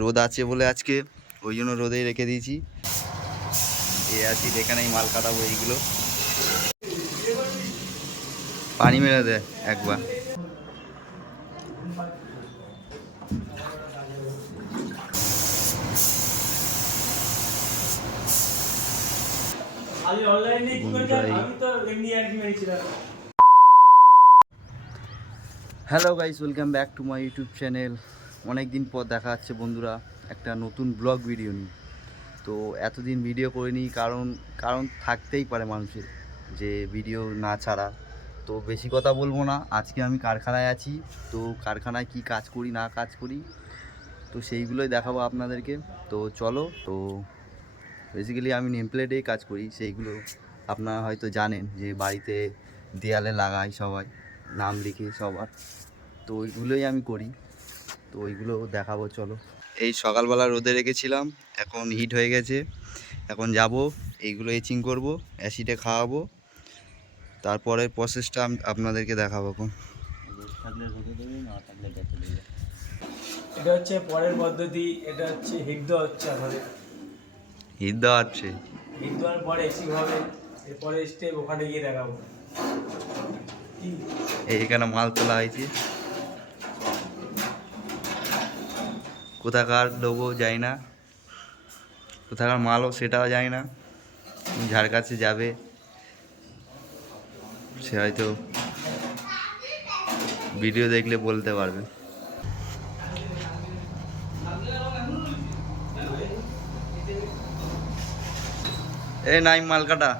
রোদ আছে বলে আজকে ওই জন্য রোদেই রেখে দিয়েছি। এই অ্যাসিড এখানেই মাল কাটাবো। এইগুলো পানি মেরে দে একবার। Hello guys, welcome back to my YouTube channel. অনেক দিন পর দেখা যাচ্ছে বন্ধুরা একটা নতুন ব্লগ ভিডিও নিয়ে। তো এতদিন ভিডিও করিনি, কারণ থাকতেই পারে মানুষের যে ভিডিও না ছাড়া। তো বেশি কথা বলবো না, আজকে আমি কারখানায় আছি। তো কারখানায় কি কাজ করি না কাজ করি তো সেইগুলোই দেখাবো আপনাদেরকে। তো চলো। তো বেসিক্যালি আমি নেম প্লেটেই কাজ করি, সেইগুলো আপনারা হয়তো জানেন যে বাড়িতে দেয়ালে লাগাই সবাই, নাম লিখে সবার। তো ওইগুলোই আমি করি, তো ওইগুলো দেখাবো চলো। এই সকালবেলা রোদে রেখেছিলাম, এখন হিট হয়ে গেছে। এখন যাব এইগুলো এচিং করব, অ্যাসিডে খাওয়াবো, তারপরে প্রসেসটা আপনাদেরকে দেখাবো। এখন এটা হচ্ছে পরের পদ্ধতি। এটা হচ্ছে হিট দেওয়া হচ্ছে আমাদের। হিট দেওয়া হচ্ছে, হিট দেওয়ার পরে এসিং হবে। এরপরে স্টেপ ওখানে গিয়ে দেখাবো। এইখানে মাল তোলা হয়েছে, কোথাকার লোগো যায় না, কোথাকার মালও সেটাও যায় না। যার কাছে যাবে সে হয়তো ভিডিও দেখলে বলতে পারবে। এই নাই মাল কাটা,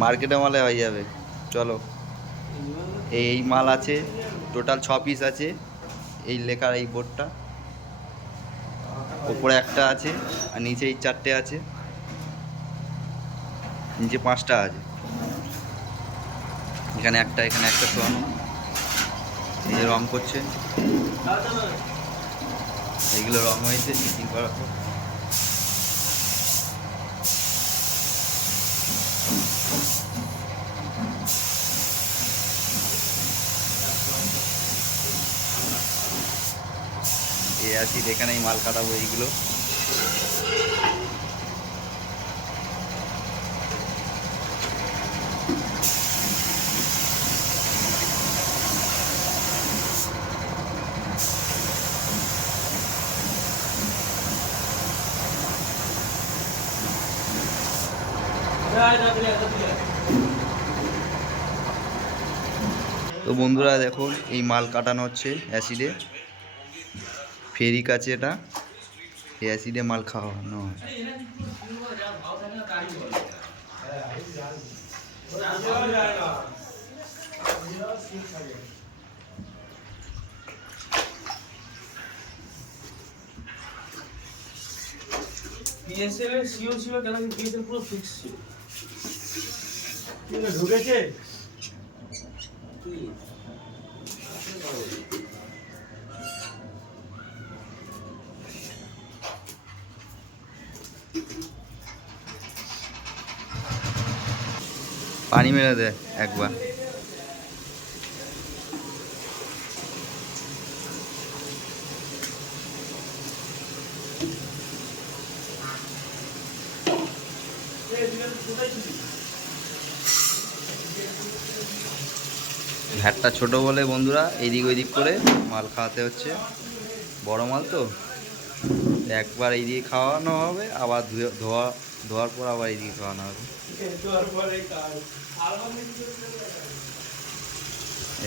মার্কেটে মালে হয়ে যাবে। চলো, এই মাল আছে টোটাল 6 পিস আছে। এই লেখার এই বোর্ডটা ওপরে একটা আছে, আর নিচে এই 4টে আছে, নিচে 5টা আছে। এখানে একটা, এখানে একটা শোয়ানো। এই যে রং করছে, এইগুলো রং হয়েছে ফিটিং করার পর। এই অ্যাসিড এখানেই মাল কাটাবো এইগুলো। তো বন্ধুরা দেখুন, এই মাল কাটানো হচ্ছে অ্যাসিডে। ফেরিক আছে এটা, এই অ্যাসিডে মাল খাওয়ানো হয়। পিএসএল এর সিও ছিল কেন কি পিএসএল পুরো ফিক্স ছিল। এটা ঢুকেছে কি পানি মেরে দে একবার। ভ্যাটটা ছোট বলে বন্ধুরা এইদিক ওইদিক করে মাল খাওয়াতে হচ্ছে, বড় মাল তো একবার এইদিকে খাওয়ানো হবে, আবার ধোয়ার পর আবার এইদিকে খাওয়ানো হবে।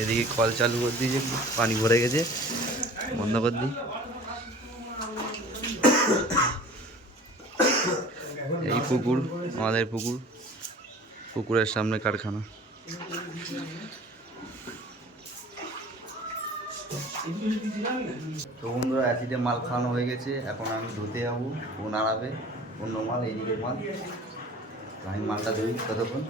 এদিকে কল চালু করে দিয়েছে, পানি ভরে গেছে, বন্ধ করে দিই। এই পুকুর, আমাদের পুকুর, পুকুরের সামনে কারখানা। তো বন্ধুরা অ্যাসিডে মাল খাওয়ানো হয়ে গেছে, এখন আমি ধুতে যাবো। ও নাড়াবে অন্য মাল, এইদিকে মাল। আমি মালটা ধুই ততক্ষণ।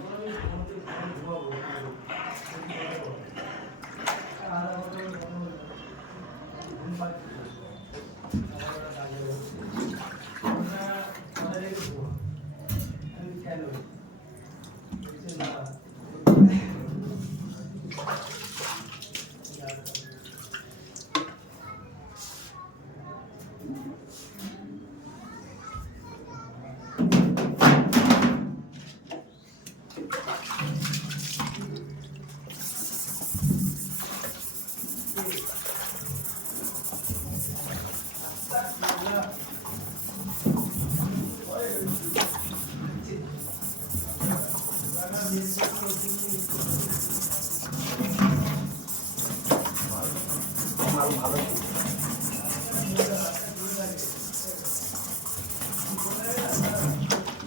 মাল ভালো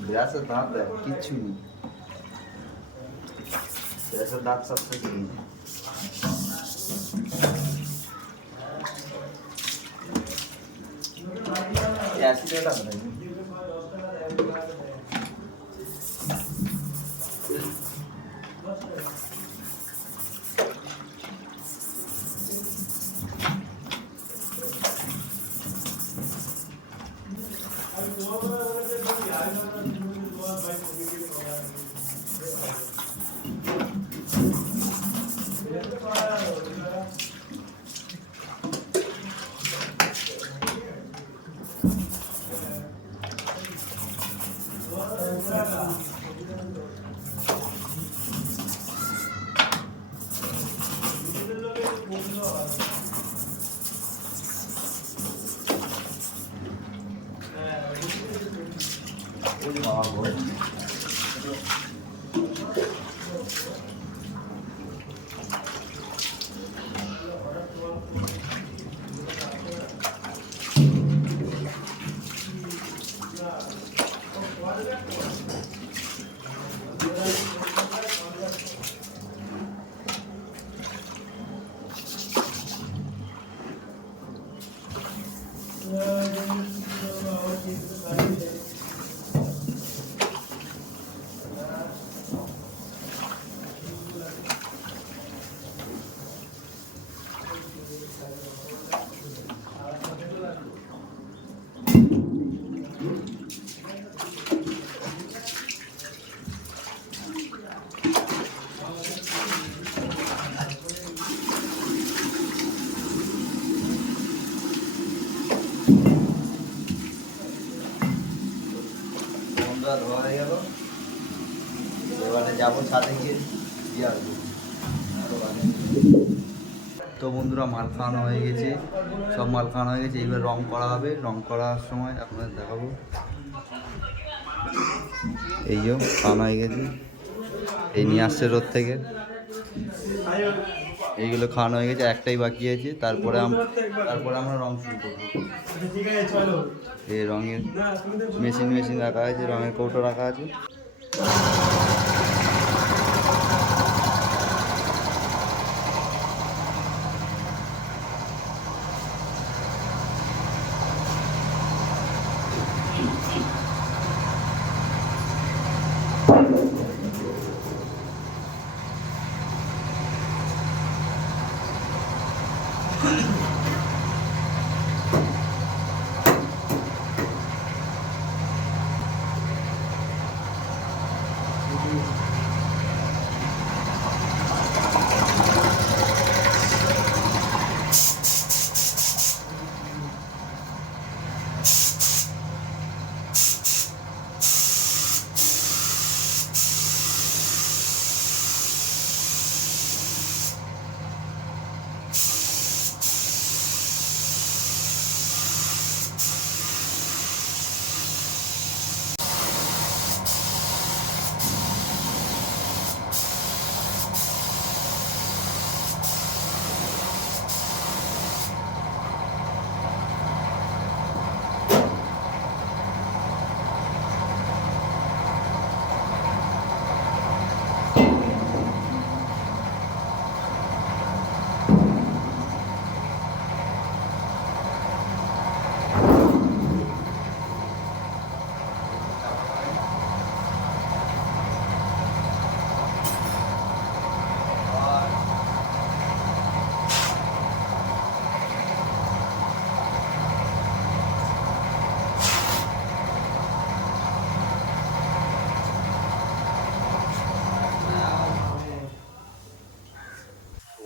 গ্যাসের দাঁত দেখ কিচ্ছু নেই, গ্যাসের দাঁত সব থেকে নেই। অ্যাসিডেটা নেই। ধোয়া হয়ে গেল, এবারে যাবো ছাদে গিয়ে দিয়ে আসবো। তো বন্ধুরা মাল খাওয়ানো হয়ে গেছে, সব মাল খাওয়ানো হয়ে গেছে, এইবার রং করা হবে। রং করার সময় আপনাদের দেখাবো। এই যে খাওয়ানো হয়ে গেছে, এই নিয়ে আসছে রোদ থেকে, এইগুলো খাওয়ানো হয়ে গেছে, একটাই বাকি আছে। তারপরে আমরা রং শুরু করবো। এই রঙের মেশিন রাখা আছে, রঙের কৌটো রাখা আছে।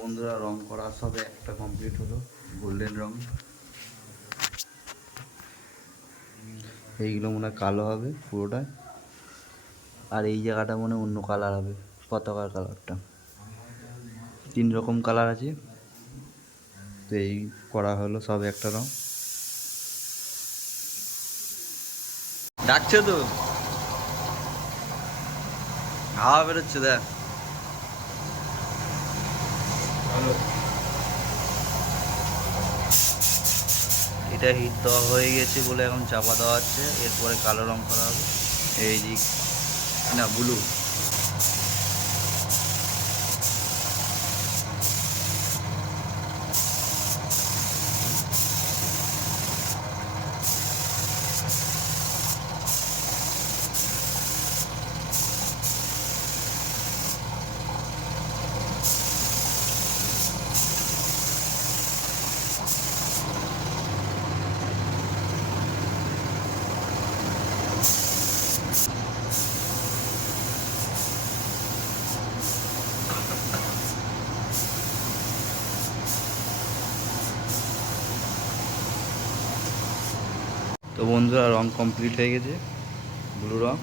বন্ধুরা রং করা সবে একটা কমপ্লিট হলো, গোল্ডেন রং। এইগুলো মনে হয় কালো হবে পুরোটা, আর এই জায়গাটা মনে হয় অন্য কালার হবে, পতাকার কালারটা। 3 রকম কালার আছে, তো এই করা হলো সবে একটা রং। ডাকছে তো, হাওয়া বেরোচ্ছে দেখ। ভালো। এটা হিট দেওয়া হয়ে গেছে বলে এখন চাপা দেওয়া হচ্ছে, এরপরে কালো রং করা হবে। এই যে না ব্লু। তো বন্ধুরা রং কমপ্লিট হয়ে গেছে, ব্লু রং।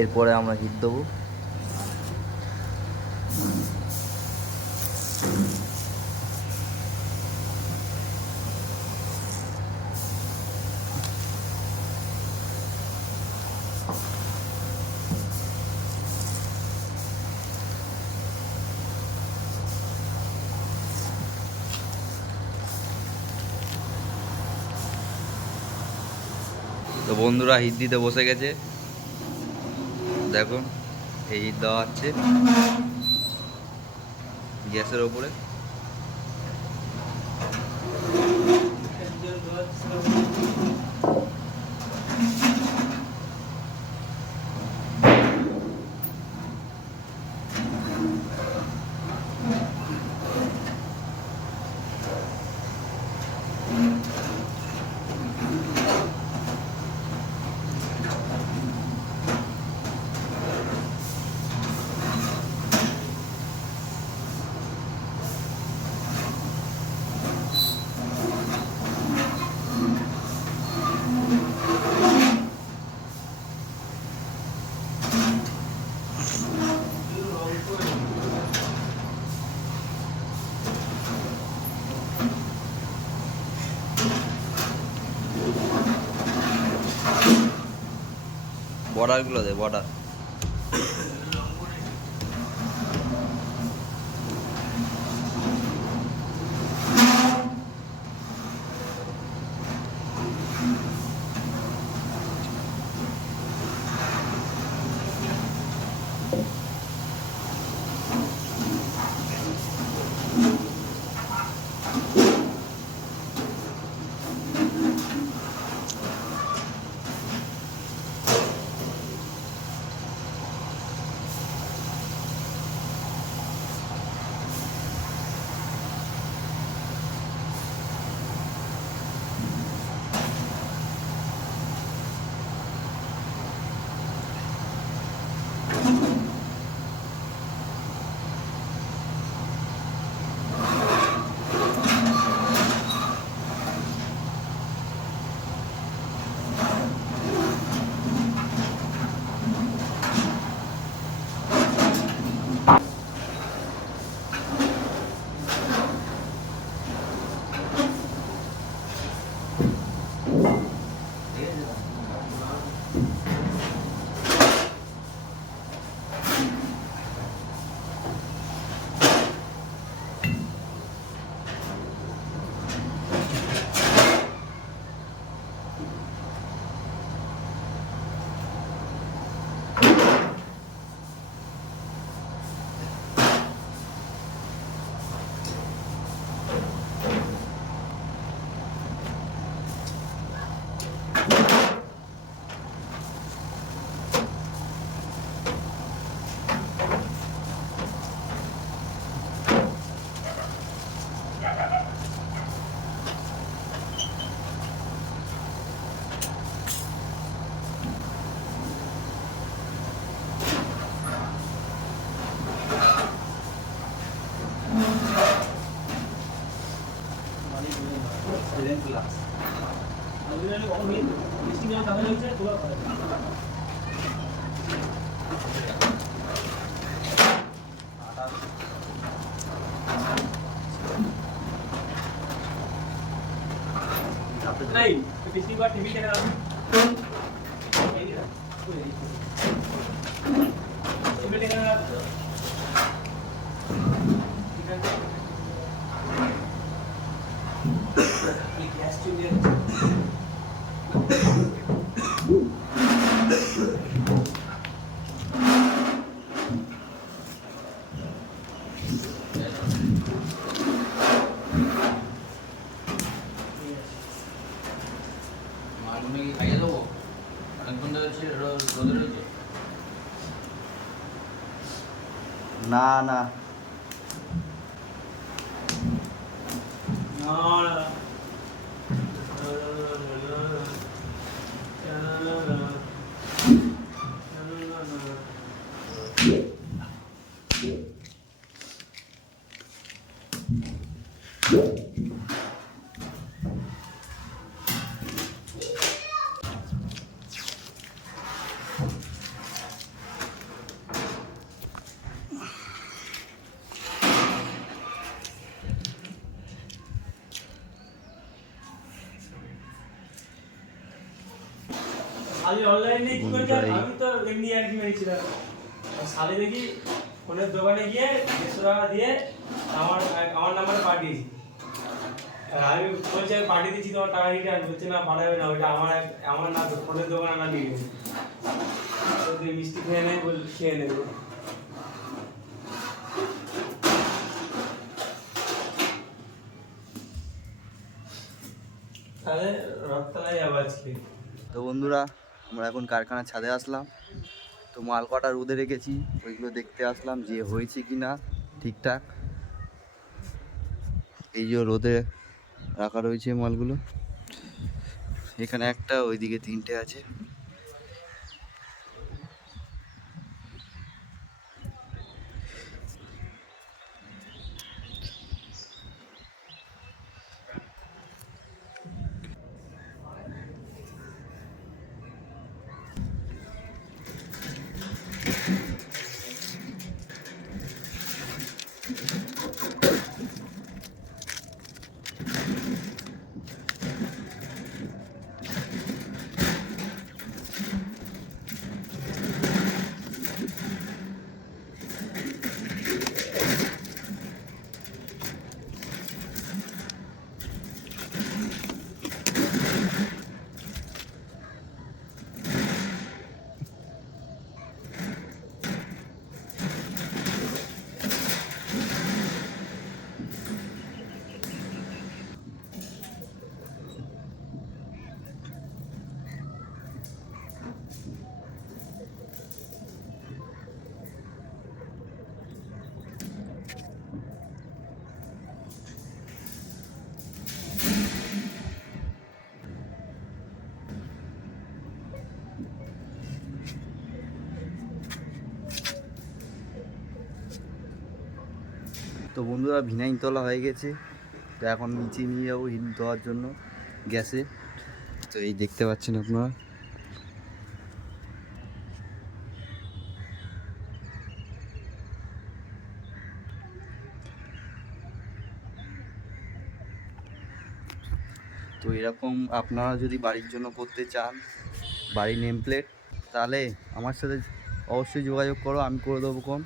এরপরে আমরা হিট দেবো। তো বন্ধুরা হিট দিতে বসে গেছে, দেখুন এই হিট দেওয়া হচ্ছে গ্যাসের ওপরে। বর্ডারগুলো দে, বর্ডার। नहीं तो पिछली बार टीवी चैनल মালগুলো কি খাইয়ে দেবো? অনেকক্ষণ ধরে রোদে রয়েছে। না না খালি অনলাইনে কি করে যায় আমি তো এমনি আর কি মেরেছিলাম সালে দেখি ফোনের দোকানে গিয়ে 150 টাকা দিয়ে আমার নাম্বারে পাঠিয়েছি আর আমি বলছি আমি পাঠিয়ে দিচ্ছি তোমার টাকা রিটার্ন বলছে না পাঠাবে না ওইটা আমার না ফোনের দোকানে না নিয়ে নেবে তো তুই মিষ্টি খেয়ে নেই বল খেয়ে নেবে তাহলে রক্তলাই যাবো আজকে। তো বন্ধুরা আমরা এখন কারখানার ছাদে আসলাম, তো মাল কটা রোদে রেখেছি ওইগুলো দেখতে আসলাম যে হয়েছে কি না ঠিকঠাক। এই যে রোদে রাখা রয়েছে মালগুলো, এখানে একটা ওইদিকে 3টে আছে। তো বন্ধুরা ভিনাইন তোলা হয়ে গেছে, তো এখন নিচে নিয়ে যাবো হিট দেওয়ার জন্য গ্যাসে। তো এই দেখতে পাচ্ছেন আপনারা, তো এরকম আপনারা যদি বাড়ির জন্য করতে চান বাড়ির নেম প্লেট, তাহলে আমার সাথে অবশ্যই যোগাযোগ করো, আমি করে দেবো কোন।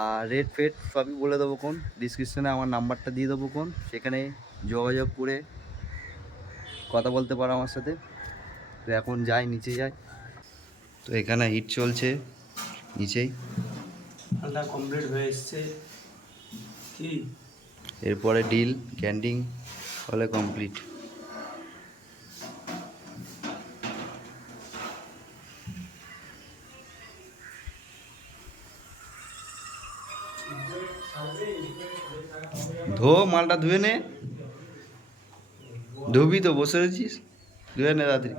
আর রেট ফেট সবই বলে দেবো কোন, ডিসক্রিপশানে আমার নাম্বারটা দিয়ে দেবো কোন, সেখানে যোগাযোগ করে কথা বলতে পারো আমার সাথে। তো এখন যাই নিচে যাই, তো এখানে হিট চলছে নিচেই, মালটা কমপ্লিট হয়ে এসছে কি এরপরে ডিল ক্যান্ডিং হলে কমপ্লিট। ধো মালটা ধুয়ে নে, ধুবি তো বসে রয়েছিস, ধুয়ে নে তাড়াতাড়ি।